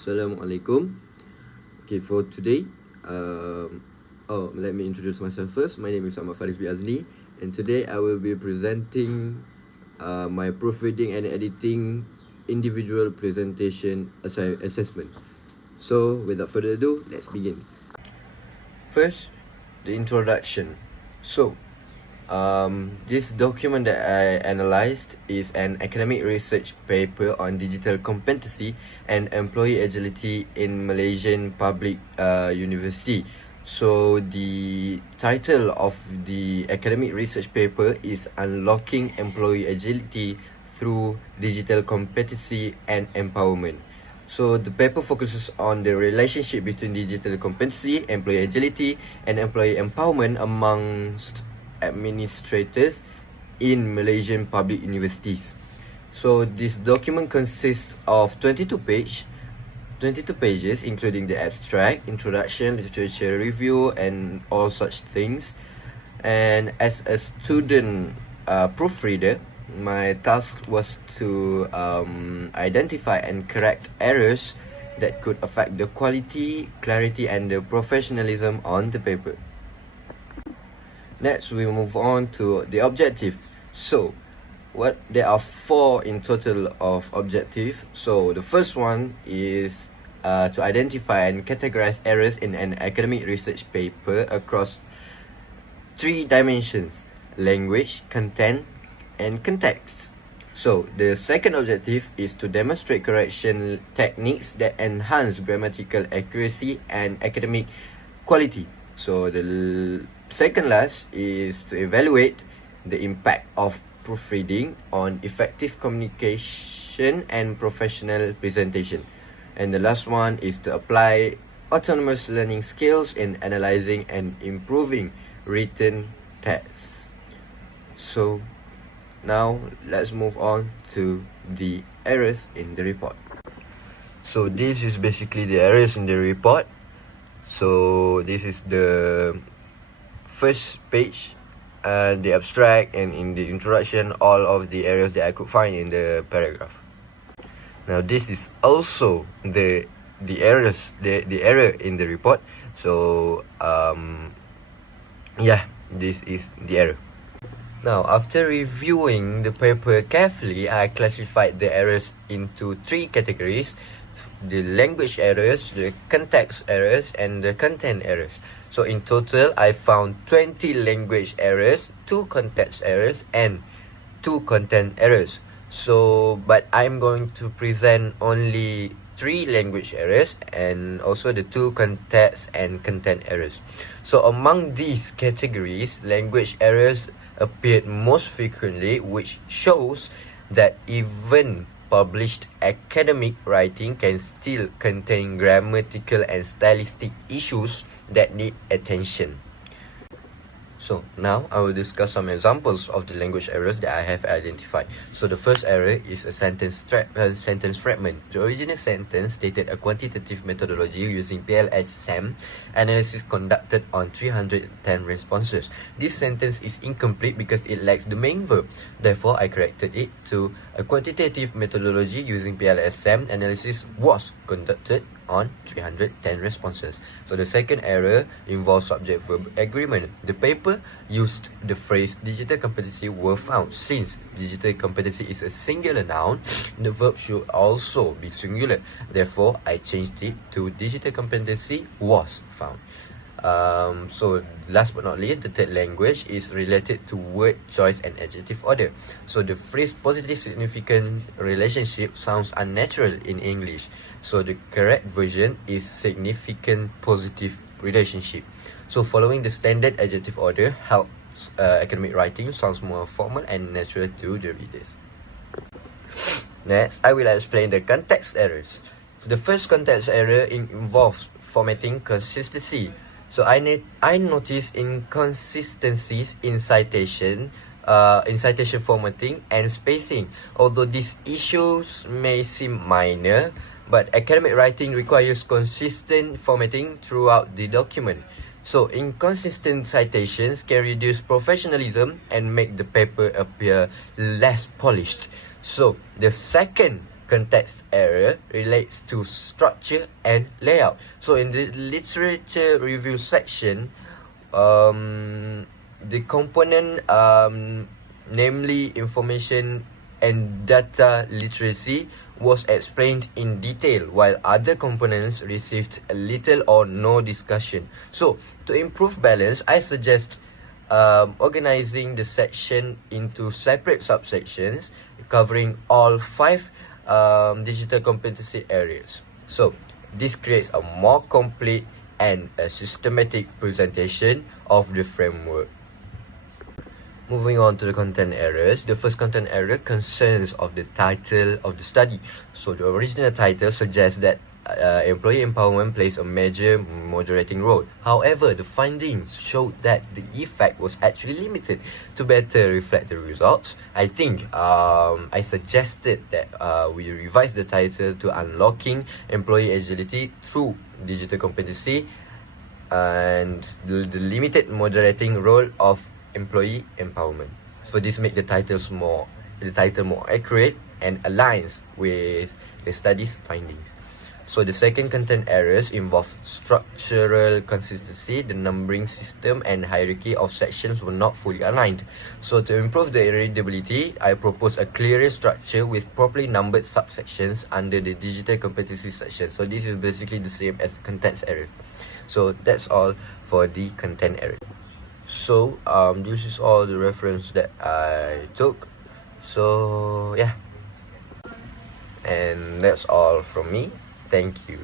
Assalamualaikum. Okay, for today, let me introduce myself first. My name is FARIS and today I will be presenting my proofreading and editing individual presentation assessment. So, without further ado, let's begin. First, the introduction. So, this document that I analyzed is an academic research paper on digital competency and employee agility in Malaysian public university. So the title of the academic research paper is Unlocking Employee Agility Through Digital Competency and Empowerment. So the paper focuses on the relationship between digital competency, employee agility, and employee empowerment amongst administrators in Malaysian public universities. So this document consists of 22 pages, including the abstract, introduction, literature review, and all such things. And as a student proofreader, my task was to identify and correct errors that could affect the quality, clarity, and the professionalism on the paper. Next, we move on to the objective. So, there are 4 in total of objective. So, the first one is to identify and categorize errors in an academic research paper across 3 dimensions: language, content, and context. So, the second objective is to demonstrate correction techniques that enhance grammatical accuracy and academic quality. So the second last is to evaluate the impact of proofreading on effective communication and professional presentation. And the last one is to apply autonomous learning skills in analyzing and improving written tests. So now let's move on to the errors in the report. So this is basically the errors in the report. So this is the first page, the abstract, and in the introduction, all of the errors that I could find in the paragraph. Now this is also the error in the report. So this is the error. Now, after reviewing the paper carefully, I classified the errors into 3 categories: the language errors, the context errors, and the content errors. So in total, I found 20 language errors, 2 context errors, and 2 content errors. So, but I'm going to present only 3 language errors and also the 2 context and content errors. So among these categories, language errors appeared most frequently, which shows that even published academic writing can still contain grammatical and stylistic issues that need attention. So now I will discuss some examples of the language errors that I have identified. So the first error is a sentence fragment. The original sentence stated a quantitative methodology using PLS-SAM analysis conducted on 310 responses. This sentence is incomplete because it lacks the main verb. Therefore, I corrected it to a quantitative methodology using PLS-SAM analysis was conducted on 310 responses. So the second error involves subject-verb agreement. The paper used the phrase digital competency were found. Since digital competency is a singular noun, the verb should also be singular. Therefore, I changed it to digital competency was found. So last but not least, the third language is related to word choice and adjective order. So the phrase positive significant relationship sounds unnatural in English. So the correct version is significant positive relationship. So following the standard adjective order helps academic writing sounds more formal and natural to the readers. Next, I will explain the context errors. So the first context error involves formatting consistency. So I noticed inconsistencies in citation formatting and spacing. Although these issues may seem minor, but academic writing requires consistent formatting throughout the document. So inconsistent citations can reduce professionalism and make the paper appear less polished. So the second context error relates to structure and layout. So in the literature review section, the component namely information and data literacy was explained in detail, while other components received little or no discussion. So to improve balance, I suggest organizing the section into separate subsections covering all 5 digital competency areas. So this creates a more complete and a systematic presentation of the framework. Moving on to the content errors. The first content error concerns of the title of the study. So the original title suggests that employee empowerment plays a major moderating role. However, the findings showed that the effect was actually limited. To better reflect the results, I think I suggested that we revise the title to Unlocking Employee Agility Through Digital Competency and the limited moderating role of employee empowerment. So this makes the title more accurate and aligns with the study's findings. So the second content errors involve structural consistency. The numbering system and hierarchy of sections were not fully aligned. So to improve the readability, I propose a clearer structure with properly numbered subsections under the digital competency section. So this is basically the same as the contents error. So that's all for the content error. So this is all the reference that I took. So yeah, and that's all from me. Thank you.